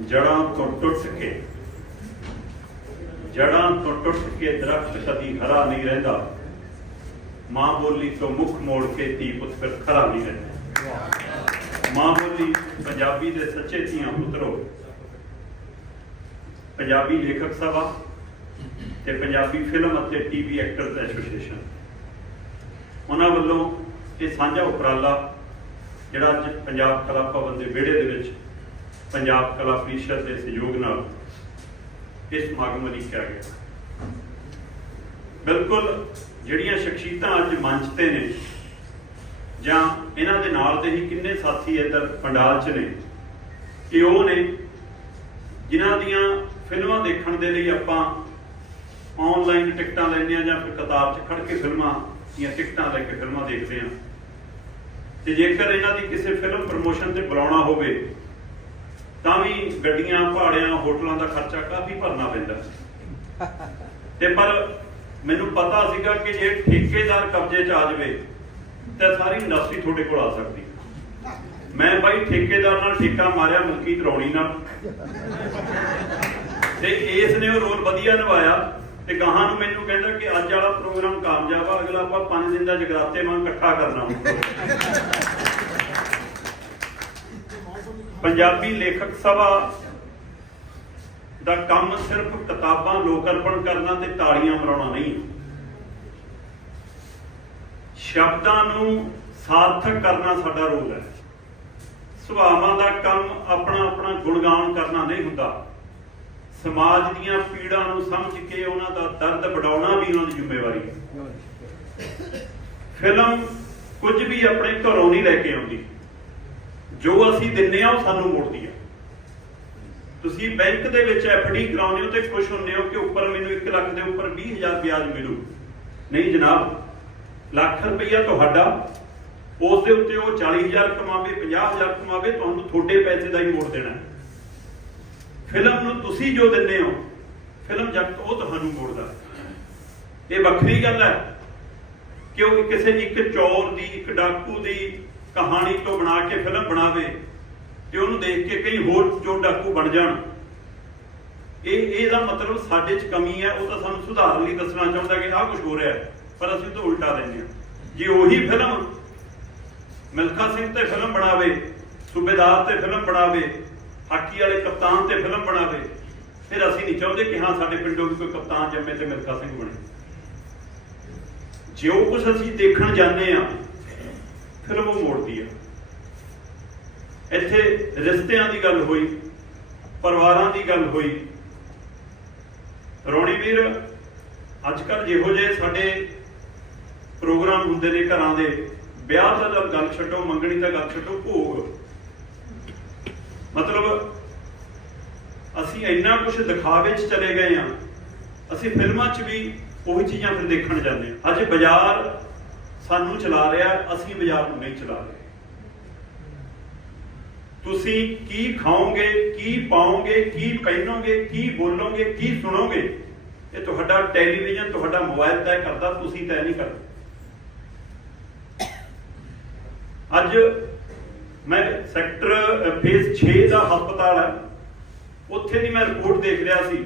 ਜੜਾਂ ਤੋਂ ਟੁੱਟ ਕੇ, ਜੜਾਂ ਤੋਂ ਟੁੱਟ ਕੇ ਦਰਖਤ ਕਦੀ ਹਰਾ ਨਹੀਂ ਰਹਿੰਦਾ। ਮਾਂ ਬੋਲੀ ਤੋਂ ਮੁਖ ਮੋੜ ਕੇ ਧੀ ਪੁੱਤ ਫਿਰ ਖਰਾ ਨਹੀਂ ਰਹਿੰਦਾ। ਮਾਂ ਬੋਲੀ ਪੰਜਾਬੀ ਦੇ ਸੱਚੇ ਧੀਆਂ ਪੁੱਤਰੋ, ਪੰਜਾਬੀ ਲੇਖਕ ਸਭਾ ਤੇ ਪੰਜਾਬੀ ਫਿਲਮ ਅਤੇ ਟੀਵੀ ਐਕਟਰਸ ਐਸੋਸੀਏਸ਼ਨ ਉਹਨਾਂ ਵੱਲੋਂ ਇਹ ਸਾਂਝਾ ਉਪਰਾਲਾ ਜਿਹੜਾ ਅੱਜ ਪੰਜਾਬ ਕਲਾ ਭਵਨ ਦੇ ਵਿਹੜੇ ਦੇ ਵਿੱਚ ਪੰਜਾਬ ਕਲਾ ਪ੍ਰੀਸ਼ਦ ਦੇ ਸਹਿਯੋਗ ਨਾਲ ਇਸ ਸਮਾਗਮ ਲਿਖਿਆ ਗਿਆ। ਬਿਲਕੁਲ ਜਿਹੜੀਆਂ ਸ਼ਖਸੀਅਤਾਂ ਅੱਜ ਮੰਚ ਤੇ ਨੇ, ਜਾਂ ਇਹਨਾਂ ਦੇ ਨਾਲ ਦੇ ਹੀ ਕਿੰਨੇ ਸਾਥੀ ਇੱਧਰ ਪੰਡਾਲ 'ਚ ਨੇ ਕਿ ਉਹ ਨੇ ਜਿਨ੍ਹਾਂ ਦੀਆਂ ਫਿਲਮਾਂ ਦੇਖਣ ਦੇ ਲਈ ਆਪਾਂ ਆਨਲਾਈਨ ਟਿਕਟਾਂ ਲੈਂਦੇ ਆ ਜਾਂ ਫਿਰ ਕਤਾਰ 'ਚ ਖੜ ਕੇ ਫਿਲਮਾਂ ਦੀਆਂ ਟਿਕਟਾਂ ਲੈ ਕੇ ਫਿਲਮਾਂ ਦੇਖਦੇ ਆ ਤੇ ਜੇਕਰ ਇਹਨਾਂ ਦੀ ਕਿਸੇ ਫਿਲਮ ਪ੍ਰਮੋਸ਼ਨ ਤੇ ਬੁਲਾਉਣਾ ਹੋਵੇ ਤਾਂ ਵੀ ਗੱਡੀਆਂ, ਭਾੜਿਆਂ, ਹੋਟਲਾਂ ਦਾ ਖਰਚਾ ਕਾਫੀ ਭਰਨਾ ਪੈਂਦਾ। ਤੇ ਪਰ ਮੈਨੂੰ ਪਤਾ ਸੀਗਾ ਕਿ ਜੇ ਠੇਕੇਦਾਰ ਕਬਜ਼ੇ 'ਚ ਆ ਜਾਵੇ, ਤਾਂ ਸਾਰੀ ਇੰਡਸਟਰੀ ਤੁਹਾਡੇ ਕੋਲ ਆ ਸਕਦੀ। ਮੈਂ ਬਾਈ ਠੇਕੇਦਾਰ ਨਾਲ ਠੇਕਾ ਮਾਰਿਆ ਮਲਕੀਤ ਰੌਣੀ ਨਾਲ। ਤੇ ਇਸ ਨੇ ਉਹ ਰੋਲ ਵਧੀਆ ਨਿਭਾਇਆ। ਤੇ ਗਾਹਾਂ ਨੂੰ ਮੈਨੂੰ ਕਹਿੰਦਾ ਕਿ ਅੱਜ ਵਾਲਾ ਪ੍ਰੋਗਰਾਮ ਕਾਮਯਾਬ ਆ, ਅਗਲਾ ਆਪਾਂ 5 ਦਿਨ ਦਾ ਜਗਰਾਤੇ ਵਾਂਗ ਇਕੱਠਾ ਕਰਨਾ। ਪੰਜਾਬੀ ਲੇਖਕ ਸਭਾ ਦਾ ਕੰਮ ਸਿਰਫ ਕਿਤਾਬਾਂ, ਲੋਕ ਅਰਪਣ ਕਰਨਾ ਤੇ ਤਾੜੀਆਂ ਮਰਾਉਣਾ ਨਹੀਂ। ਸ਼ਬਦਾਂ ਨੂੰ ਸਾਰਥਕ ਕਰਨਾ ਸਾਡਾ ਰੋਲ ਹੈ। ਸੁਭਾਵਾਂ ਦਾ ਕੰਮ ਆਪਣਾ ਆਪਣਾ ਗੁਣਗਾਨ ਕਰਨਾ ਨਹੀਂ ਹੁੰਦਾ। ਸਮਾਜ ਦੀਆਂ ਪੀੜਾਂ ਨੂੰ ਸਮਝ ਕੇ ਉਹਨਾਂ ਦਾ ਦਰਦ ਵਡਾਉਣਾ ਵੀ ਉਹਨਾਂ ਦੀ ਜ਼ਿੰਮੇਵਾਰੀ ਹੈ। ਫਿਲਮ ਕੁਝ ਵੀ ਆਪਣੇ ਘਰੋਂ ਨਹੀਂ ਲੈ ਕੇ ਆਉਂਦੀ। ਜੋ ਅਸੀਂ ਦਿੰਨੇ ਆ, ਉਹ ਸਾਨੂੰ ਮੋੜਦੀ ਆ। ਤੁਸੀਂ ਬੈਂਕ ਦੇ ਵਿੱਚ ਐਫਡੀ ਕਰਾਉਂਦੇ ਹੋ ਤੇ ਖੁਸ਼ ਹੁੰਦੇ ਹੋ ਕਿ ਉੱਪਰ ਮੈਨੂੰ 1 ਲੱਖ ਦੇ ਉੱਪਰ 20000 ਵਿਆਜ ਮਿਲੂ। ਨਹੀਂ ਜਨਾਬ, ਲੱਖ ਰੁਪਈਆ ਤੁਹਾਡਾ, ਉਸ ਦੇ ਉੱਤੇ ਉਹ 40000 ਕਮਾਵੇ 50000 ਕਮਾਵੇ, ਤੁਹਾਨੂੰ ਤੁਹਾਡੇ ਪੈਸੇ ਦਾ ਹੀ ਮੋੜ ਦੇਣਾ ਫਿਲਮ ਨੂੰ ਤੁਸੀਂ ਜੋ ਦਿੰਦੇ ਹੋ, ਫਿਲਮ ਜਗਤ ਉਹ ਤੁਹਾਨੂੰ ਮੋੜਦਾ। ਇਹ ਵੱਖਰੀ ਗੱਲ ਹੈ ਕਿ ਉਹ ਕਿਸੇ ਇੱਕ ਚੋਰ ਦੀ, ਇੱਕ ਡਾਕੂ ਦੀ ਕਹਾਣੀ ਤੋਂ ਬਣਾ ਕੇ ਫਿਲਮ ਬਣਾਵੇ ਤੇ ਉਹਨੂੰ ਦੇਖ ਕੇ ਕਈ ਹੋਰ ਜੋ ਡਾਕੂ ਬਣ ਜਾਣ। ਇਹ, ਇਹਦਾ ਮਤਲਬ ਸਾਡੇ 'ਚ ਕਮੀ ਹੈ, ਉਹ ਤਾਂ ਸਾਨੂੰ ਸੁਧਾਰ ਲਈ ਦੱਸਣਾ ਚਾਹੁੰਦਾ ਕਿ ਆਹ ਕੁਝ ਹੋ ਰਿਹਾ ਪਰ ਅਸੀਂ ਤਾਂ ਉਲਟਾ ਦਿੰਦੇ ਹਾਂ। ਜੇ ਉਹੀ ਫਿਲਮ ਮਿਲਖਾ ਸਿੰਘ ਤੇ ਫਿਲਮ ਬਣਾਵੇ, ਸੂਬੇਦਾਰ ਤੇ ਫਿਲਮ ਬਣਾਵੇ, ਹਾਕੀ ਵਾਲੇ ਕਪਤਾਨ ਤੇ ਫਿਲਮ ਬਣਾਵੇ, ਫਿਰ ਅਸੀਂ ਨਹੀਂ ਚਾਹੁੰਦੇ ਕਿ ਹਾਂ, ਸਾਡੇ ਪਿੰਡੋਂ ਕੋਈ ਕਪਤਾਨ ਜੰਮੇ ਤੇ ਮਿਲਖਾ ਸਿੰਘ ਬਣੇ। ਜੋ ਕੁਝ ਅਸੀਂ ਦੇਖਣ ਜਾਂਦੇ ਆ ਫਿਲਮ ਉਹ ਮੋੜਦੀ ਆ। ਇੱਥੇ ਰਿਸ਼ਤਿਆਂ ਦੀ ਗੱਲ ਹੋਈ, ਪਰਿਵਾਰਾਂ ਦੀ ਗੱਲ ਹੋਈ। ਰੋਣੀ ਵੀਰ ਅੱਜ ਕੱਲ ਜਿਹੋ ਜਿਹੇ ਸਾਡੇ ਪ੍ਰੋਗਰਾਮ ਹੁੰਦੇ ਨੇ ਘਰਾਂ ਦੇ, ਵਿਆਹ ਦਾ ਤਾਂ ਗੱਲ ਛੱਡੋ, ਮੰਗਣੀ ਦਾ ਗੱਲ ਛੱਡੋ, ਭੋਗ। ਮਤਲਬ ਅਸੀਂ ਇੰਨਾ ਕੁਝ ਦਿਖਾਵੇ 'ਚ ਚਲੇ ਗਏ ਆ, ਅਸੀਂ ਫਿਲਮਾਂ 'ਚ ਵੀ ਉਹੀ ਚੀਜ਼ਾਂ ਫਿਰ ਦੇਖਣ ਜਾਂਦੇ ਆ। ਅੱਜ ਬਾਜ਼ਾਰ ਸਾਨੂੰ ਚਲਾ ਰਿਹਾ, ਅਸੀਂ ਬਾਜ਼ਾਰ ਨੂੰ ਨਹੀਂ ਚਲਾ ਰਹੇ। ਤੁਸੀਂ ਕੀ ਖਾਓਗੇ, ਕੀ ਪਾਓਗੇ, ਕੀ ਪਹਿਨੋਗੇ, ਕੀ ਬੋਲੋਗੇ, ਕੀ ਸੁਣੋਗੇ, ਇਹ ਤੁਹਾਡਾ ਟੈਲੀਵਿਜ਼ਨ, ਤੁਹਾਡਾ ਮੋਬਾਈਲ ਤੈਅ ਕਰਦਾ, ਤੁਸੀਂ ਤੈਅ ਨਹੀਂ ਕਰਦੇ। ਅੱਜ ਮੈਂ ਸੈਕਟਰ ਫੇਸ 6 ਦਾ ਹਸਪਤਾਲ ਹੈ। ਉੱਥੇ ਦੀ ਮੈਂ ਰਿਪੋਰਟ ਦੇਖ ਰਿਹਾ ਸੀ।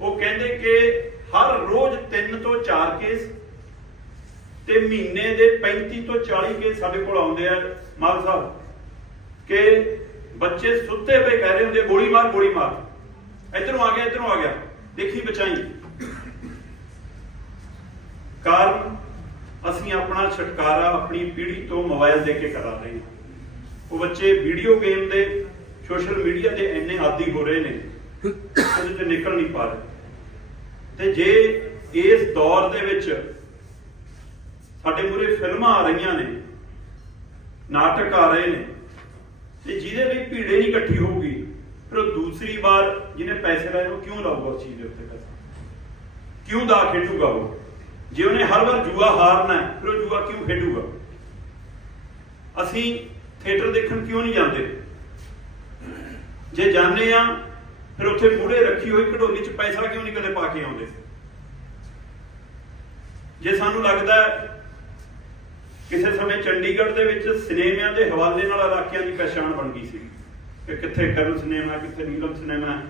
ਉਹ ਕਹਿੰਦੇ ਕਿ ਹਰ ਰੋਜ਼ 3 ਤੋਂ 4 ਕੇਸ ਤੇ ਮਹੀਨੇ ਦੇ 35 ਤੋਂ 40 ਕੇਸ ਸਾਡੇ ਕੋਲ ਆਉਂਦੇ ਆ ਮਾਲ ਸਾਹਿਬ, ਕਿ ਬੱਚੇ ਸੁੱਤੇ ਪਏ ਕਹਿ ਰਹੇ ਹੁੰਦੇ ਗੋਲੀ ਮਾਰ ਗੋਲੀ ਮਾਰ। ਇਧਰੋਂ ਆ ਗਿਆ, ਇਧਰੋਂ ਆ ਗਿਆ। ਦੇਖੀ ਬਚਾਈ। ਕਾਰਨ ਅਸੀਂ ਆਪਣਾ ਛੁਟਕਾਰਾ ਆਪਣੀ ਪੀੜ੍ਹੀ ਤੋਂ ਮੋਬਾਈਲ ਦੇ ਕੇ ਕਰਾ ਰਹੇ ਹਾਂ। ਉਹ ਬੱਚੇ ਵੀਡੀਓ ਗੇਮ ਦੇ ਸੋਸ਼ਲ ਮੀਡੀਆ ਦੇ ਇੰਨੇ ਆਦੀ ਹੋ ਰਹੇ ਨੇ, ਉਹਦੇ ਤੇ ਨਿਕਲ ਨਹੀਂ ਪਾ ਰਹੇ। ਤੇ ਜੇ ਇਸ ਦੌਰ ਦੇ ਵਿੱਚ ਸਾਡੇ ਮੂਰੇ ਫਿਲਮਾਂ ਆ ਰਹੀਆਂ ਨੇ, ਨਾਟਕ ਆ ਰਹੇ ਨੇ, ਤੇ ਜਿਹਦੇ ਲਈ ਭੀੜੇ ਨਹੀਂ ਇਕੱਠੀ ਹੋਊਗੀ, ਫਿਰ ਉਹ ਦੂਸਰੀ ਵਾਰ ਜਿਹਨੇ ਪੈਸੇ ਲਾਏ ਉਹ ਕਿਉਂ ਲਾਊਗਾ ਉਸ ਚੀਜ਼ ਦੇ ਉੱਤੇ ਪੈਸਾ? ਕਿਉਂ ਦਾ ਖੇਡੂਗਾ ਉਹ? ਜੇ ਉਹਨੇ ਹਰ ਵਾਰ ਜੂਆ ਹਾਰਨਾ ਫਿਰ ਉਹ ਜੂਆ ਕਿਉਂ ਖੇਡੂਗਾ? ਅਸੀਂ ਥੀਏਟਰ ਦੇਖਣ ਕਿਉਂ ਨਹੀਂ ਜਾਂਦੇ? ਜੇ ਜਾਂਦੇ ਆ ਫਿਰ ਉੱਥੇ ਮੂਹਰੇ ਰੱਖੀ ਹੋਈ ਘੜੋਲੀ 'ਚ ਪੈਸਾ ਕਿਉਂ ਨਹੀਂ ਕਦੇ ਪਾ ਕੇ ਆਉਂਦੇ? ਜੇ ਸਾਨੂੰ ਲੱਗਦਾ ਕਿਸੇ ਸਮੇਂ ਚੰਡੀਗੜ੍ਹ ਦੇ ਵਿੱਚ ਸਿਨੇਮਿਆਂ ਦੇ ਹਵਾਲੇ ਨਾਲ ਇਲਾਕਿਆਂ ਦੀ ਪਛਾਣ ਬਣ ਗਈ ਸੀ। ਕਿ ਕਿੱਥੇ ਕਰਨ ਸਿਨੇਮਾ, ਕਿੱਥੇ ਨੀਲਮ ਸਿਨੇਮਾ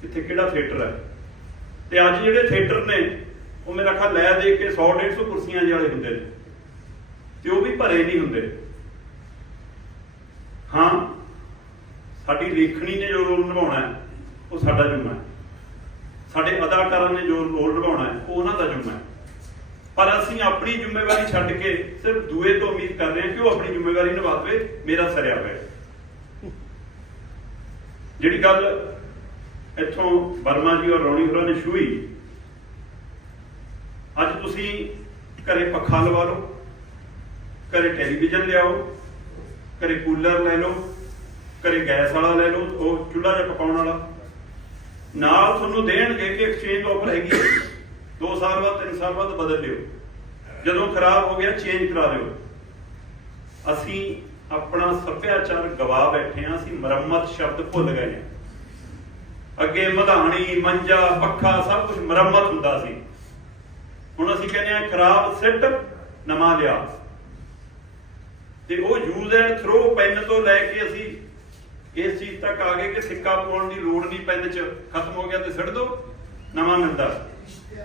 ਕਿੱਥੇ ਕਿਹੜਾ ਥੀਏਟਰ ਹੈ। ਤੇ ਅੱਜ ਜਿਹੜੇ ਥੀਏਟਰ ਨੇ, ਉਹ ਮੇਰਾ ਖਿਆਲ ਲੈ ਦੇ ਕੇ 100 150 ਕੁਰਸੀਆਂ ਜਿਹੇ ਵਾਲੇ ਹੁੰਦੇ ਨੇ। ਤੇ ਉਹ ਵੀ ਭਰੇ ਨਹੀਂ ਹੁੰਦੇ। ਹਾਂ, ਸਾਡੀ ਲੇਖਣੀ ਨੇ ਜੋ ਰੋਲ ਨਿਭਾਉਣਾ ਹੈ, ਉਹ ਸਾਡਾ ਜੁਮਾ ਹੈ। ਸਾਡੇ ਅਦਾਕਾਰਾਂ ਨੇ ਜੋ ਰੋਲ ਨਿਭਾਉਣਾ ਹੈ, ਉਹ ਉਹਨਾਂ ਦਾ ਜੁਮਾ ਹੈ। ਪਰ ਅਸੀਂ ਆਪਣੀ ਜ਼ਿੰਮੇਵਾਰੀ ਛੱਡ ਕੇ ਸਿਰਫ ਦੂਏ ਤੋਂ ਉਮੀਦ ਕਰ ਰਹੇ ਹਾਂ ਕਿ ਉਹ ਆਪਣੀ ਜ਼ਿੰਮੇਵਾਰੀ ਨਿਭਾਵੇ, ਮੇਰਾ ਸਰਿਆ ਹੋਇਆ ਜਿਹੜੀ ਗੱਲ ਇੱਥੋਂ ਵਰਮਾ ਜੀ ਔਰ ਰੌਣੀ ਹੋਰਾਂ ਨੇ ਛੂਈ ਅੱਜ ਤੁਸੀਂ ਘਰੇ ਪੱਖਾ ਲਵਾ ਲਓ, ਘਰੇ ਟੈਲੀਵਿਜ਼ਨ ਲਿਆਓ, ਘਰੇ ਕੂਲਰ ਲੈ ਲਓ, ਘਰੇ ਗੈਸ ਵਾਲਾ ਲੈ ਲਓ, ਉਹ ਚੁੱਲ੍ਹਾ ਜਿਹਾ ਪਕਾਉਣ ਵਾਲਾ। ਨਾਲ ਤੁਹਾਨੂੰ ਦੇਣਗੇ ਕਿ ਐਕਸਚੇਂਜ ਆਫਰ ਹੈਗੀ ਹੈ। 2 ਸਾਲ ਬਾਅਦ 3 ਸਾਲ ਬਾਅਦ ਬਦਲ ਲਿਓ। ਜਦੋਂ ਖਰਾਬ ਹੋ ਗਿਆ ਚੇਂਜ ਕਰਾ ਲਿਓ ਅਸੀਂ ਆਪਣਾ ਸੱਭਿਆਚਾਰ ਗਵਾ ਬੈਠੇ ਹਾਂ, ਅਸੀਂ ਮੁਰੰਮਤ ਸ਼ਬਦ ਭੁੱਲ ਗਏ ਹਾਂ। ਅੱਗੇ ਮਧਾਣੀ, ਮੰਜਾ, ਪੱਖਾ, ਸਭ ਕੁਝ ਮੁਰੰਮਤ ਹੁੰਦਾ ਸੀ। ਹੁਣ ਅਸੀਂ ਕਹਿੰਦੇ ਆ ਖਰਾਬ ਸਿੱਟ ਨਵਾਂ ਲਿਆ। ਤੇ ਉਹ ਯੂਜ਼ ਐਂਡ ਥਰੋ ਪੈਨ ਤੋਂ ਲੈ ਕੇ ਅਸੀਂ ਇਸ ਚੀਜ਼ ਤੱਕ ਆ ਗਏ ਕਿ ਸਿੱਕਾ ਪਾਉਣ ਦੀ ਲੋੜ ਨਹੀਂ ਪੈਨ 'ਚ ਖਤਮ ਹੋ ਗਿਆ ਤੇ ਸਿੱਟ ਦੋ ਨਵਾਂ ਮਿਲਦਾ।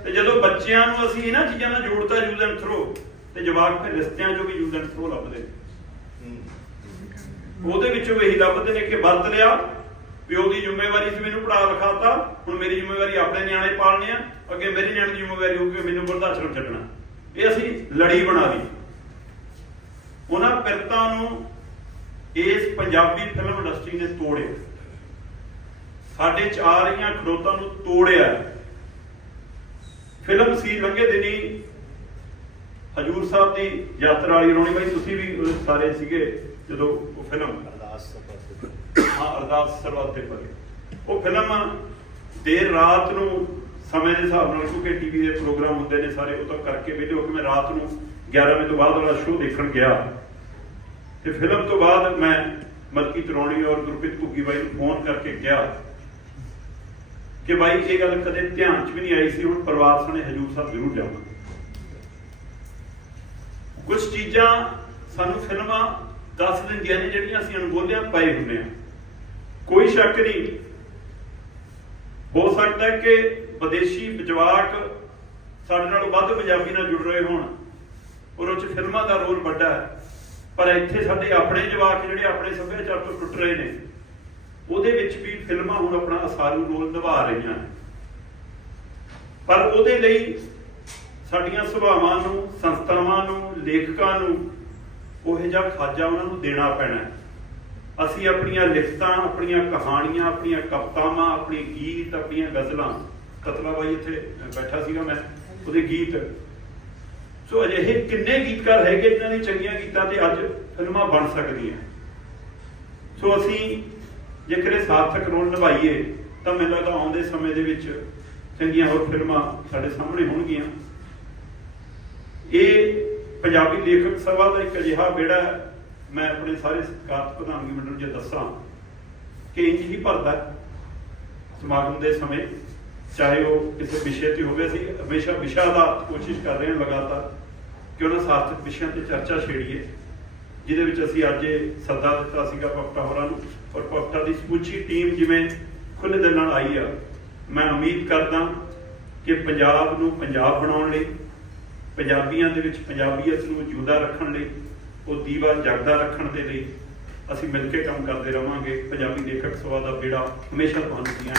ਤੇ ਜਦੋਂ ਬੱਚਿਆਂ ਨੂੰ ਅਸੀਂ ਇਹਨਾਂ ਚੀਜ਼ਾਂ ਨਾਲ ਜੋੜਤਾ ਯੂਜ਼ ਐਂਡ ਥਰੋ ਤੇ ਜਵਾਕ ਫਿਰ ਰਿਸ਼ਤਿਆਂ 'ਚੋਂ ਵੀ ਯੂਜ਼ ਐਂਡ ਥਰੋ ਲੱਭਦੇ। ਉਹਦੇ ਵਿੱਚੋਂ ਇਹੀ ਲੱਭਦੇ ਨੇ ਕਿ ਵਰਤ ਲਿਆ ਪਿਓ ਦੀ ਜ਼ਿੰਮੇਵਾਰੀ ਸੀ ਮੈਨੂੰ ਪੜਾ ਲਿਖਾਤਾ, ਹੁਣ ਮੇਰੀ ਜ਼ਿੰਮੇਵਾਰੀ ਆਪਣੇ ਨਿਆਣੇ ਪਾਲਣੇ ਆ, ਅੱਗੇ ਮੇਰੇ ਨਿਆਣੇ ਦੀ ਜ਼ਿੰਮੇਵਾਰੀ ਹੋਊਗੀ ਮੈਨੂੰ ਵਰਧ ਆਸ਼ਰਮ ਛੱਡਣਾ। ਇਹ ਅਸੀਂ ਲੜੀ ਬਣਾ ਲਈ। ਉਹਨਾਂ ਪਿਰਤਾਂ ਨੂੰ ਇਸ ਪੰਜਾਬੀ ਫਿਲਮ ਇੰਡਸਟਰੀ ਨੇ ਤੋੜਿਆ। ਸਾਡੇ ਚਾਰ ਰਹੀਆਂ ਖੜੋਤਾਂ ਨੂੰ ਤੋੜਿਆ। ਫਿਲਮ ਸੀ ਲੰਘੇ ਦਿਨੀ ਹਜੂਰ ਸਾਹਿਬ ਦੀ ਯਾਤਰਾ ਵਾਲੀ ਰੋਣੀ ਬਾਈ ਤੁਸੀਂ ਵੀ ਉਹਦੇ ਸਾਰੇ ਸੀਗੇ ਜਦੋਂ ਉਹ ਫਿਲਮ ਹਾਂ ਅਰਦਾਸ ਸਰਬੱਤ ਦੇ ਪਰੇ ਉਹ ਫਿਲਮ ਦੇਰ ਰਾਤ ਨੂੰ ਸਮੇਂ ਦੇ ਹਿਸਾਬ ਨਾਲ ਕਿਉਂਕਿ ਟੀਵੀ ਦੇ ਪ੍ਰੋਗਰਾਮ ਹੁੰਦੇ ਨੇ ਸਾਰੇ ਉਹ ਤਾਂ ਕਰਕੇ ਵਿਹਲੇ ਹੋ ਕੇ ਮੈਂ ਰਾਤ ਨੂੰ 11 ਵਜੇ ਤੋਂ ਬਾਅਦ ਵਾਲਾ ਸ਼ੋਅ ਦੇਖਣ ਗਿਆ। ਤੇ ਫਿਲਮ ਤੋਂ ਬਾਅਦ ਮੈਂ ਮਲਕੀ ਤਰੌਣੀ ਔਰ ਗੁਰਪ੍ਰੀਤ ਘੁੱਗੀ ਬਾਈ ਨੂੰ ਫੋਨ ਕਰਕੇ ਕਿਹਾ ਕਿ ਬਾਈ, ਇਹ ਗੱਲ ਕਦੇ ਧਿਆਨ 'ਚ ਵੀ ਨਹੀਂ ਆਈ ਸੀ, ਹੁਣ ਪਰਿਵਾਰ ਸਣੇ ਹਜੂਰ ਸਾਹਿਬ ਜ਼ਰੂਰ ਜਾਵਾਂਗੇ ਕੁਝ ਚੀਜ਼ਾਂ ਸਾਨੂੰ ਫਿਲਮਾਂ ਦੱਸ ਦਿੰਦੀਆਂ ਨੇ, ਜਿਹੜੀਆਂ ਅਸੀਂ ਅਣਗੋਲਿਆਂ ਪਏ ਹੁੰਦੇ ਆ ਕੋਈ ਸ਼ੱਕ ਨਹੀਂ, ਹੋ ਸਕਦਾ ਕਿ ਵਿਦੇਸ਼ੀ ਜਵਾਕ ਸਾਡੇ ਨਾਲੋਂ ਵੱਧ ਪੰਜਾਬੀ ਨਾਲ ਜੁੜ ਰਹੇ ਹੋਣ, ਔਰ ਉਹ 'ਚ ਫਿਲਮਾਂ ਦਾ ਰੋਲ ਵੱਡਾ ਹੈ। ਪਰ ਇੱਥੇ ਸਾਡੇ ਆਪਣੇ ਜਵਾਕ ਜਿਹੜੇ ਆਪਣੇ ਸੱਭਿਆਚਾਰ ਤੋਂ ਟੁੱਟ ਰਹੇ ਨੇ ਉਹਦੇ ਵਿੱਚ ਵੀ ਫਿਲਮਾਂ ਹੁਣ ਆਪਣਾ ਅਸਾਰੂ ਰੋਲ ਨਿਭਾ ਰਹੀਆਂ ਪਰ ਉਹਦੇ ਲਈ ਸਾਡੀਆਂ ਸੁਭਾਵਾਂ ਨੂੰ, ਸੰਸਥਾਵਾਂ ਨੂੰ, ਲੇਖਕਾਂ ਨੂੰ ਉਹ ਜਿਹਾ ਖਾਜਾ ਉਹਨਾਂ ਨੂੰ ਦੇਣਾ ਪੈਣਾ ਅਸੀਂ ਆਪਣੀਆਂ ਲਿਖਤਾਂ, ਆਪਣੀਆਂ ਕਹਾਣੀਆਂ, ਆਪਣੀਆਂ ਕਵਿਤਾਵਾਂ, ਆਪਣੇ ਗੀਤ, ਆਪਣੀਆਂ ਗਜ਼ਲਾਂ, ਕਤਲਾ ਬਾਈ ਇੱਥੇ ਬੈਠਾ ਸੀਗਾ ਮੈਂ, ਉਹਦੇ ਗੀਤ। ਸੋ ਅਜਿਹੇ ਕਿੰਨੇ ਗੀਤਕਾਰ ਹੈਗੇ ਜਿਨ੍ਹਾਂ ਦੀ ਚੰਗੀਆਂ ਗੀਤਾਂ ਤੇ ਅੱਜ ਫਿਲਮਾਂ ਬਣ ਸਕਦੀਆਂ। ਸੋ ਅਸੀਂ ਜੇਕਰ ਇਹ ਸਾਰਥਕ ਰੋਲ ਨਿਭਾਈਏ ਤਾਂ ਮੈਨੂੰ ਲੱਗਦਾ ਆਉਂਦੇ ਸਮੇਂ ਦੇ ਵਿੱਚ ਚੰਗੀਆਂ ਹੋਰ ਫਿਲਮਾਂ ਸਾਡੇ ਸਾਹਮਣੇ ਹੋਣਗੀਆਂ। ਇਹ ਪੰਜਾਬੀ ਲੇਖਕ ਸਭਾ ਦਾ ਇੱਕ ਅਜਿਹਾ ਬੇੜਾ ਹੈ, ਮੈਂ ਆਪਣੇ ਸਾਰੇ ਸਤਿਕਾਰਤ ਪ੍ਰਧਾਨਗੀ ਮੰਡਲ ਨੂੰ ਦੱਸਾਂ ਕਿ ਇੰਜ ਹੀ ਭਰਦਾ ਸਮਾਗਮ ਦੇ ਸਮੇਂ ਚਾਹੇ ਉਹ ਕਿਸੇ ਵਿਸ਼ੇ ਤੇ ਹੋਵੇ ਅਸੀਂ ਹਮੇਸ਼ਾ ਵਿਸ਼ਾ ਦਾ ਕੋਸ਼ਿਸ਼ ਕਰ ਰਹੇ ਹਾਂ ਲਗਾਤਾਰ ਕਿ ਉਹਨਾਂ ਸਾਰਥਕ ਵਿਸ਼ਿਆਂ ਤੇ ਚਰਚਾ ਛੇੜੀਏ ਜਿਹਦੇ ਵਿੱਚ ਅਸੀਂ ਅੱਜ ਇਹ ਸੱਦਾ ਦਿੱਤਾ ਸੀਗਾ ਪਪਟਾ ਹੋਰਾਂ ਨੂੰ। ਔਰ ਪਪਟਾ ਦੀ ਸਮੁੱਚੀ ਟੀਮ ਜਿਵੇਂ ਖੁੱਲ੍ਹੇ ਦਿਲ ਨਾਲ ਆਈ ਆ, ਮੈਂ ਉਮੀਦ ਕਰਦਾ ਕਿ ਪੰਜਾਬ ਨੂੰ ਪੰਜਾਬ ਬਣਾਉਣ ਲਈ, ਪੰਜਾਬੀਆਂ ਦੇ ਵਿੱਚ ਪੰਜਾਬੀਅਤ ਨੂੰ ਜਿਉਂਦਾ ਰੱਖਣ ਲਈ, ਉਹ ਦੀਵਾ ਜਗਦਾ ਰੱਖਣ ਦੇ ਲਈ ਅਸੀਂ ਮਿਲ ਕੇ ਕੰਮ ਕਰਦੇ ਰਵਾਂਗੇ। ਪੰਜਾਬੀ ਲੇਖਕ ਸਭਾ ਦਾ ਬੇੜਾ ਹਮੇਸ਼ਾ ਤੁਹਾਨੂੰ ਦੀਆਂ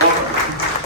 ਬਹੁਤ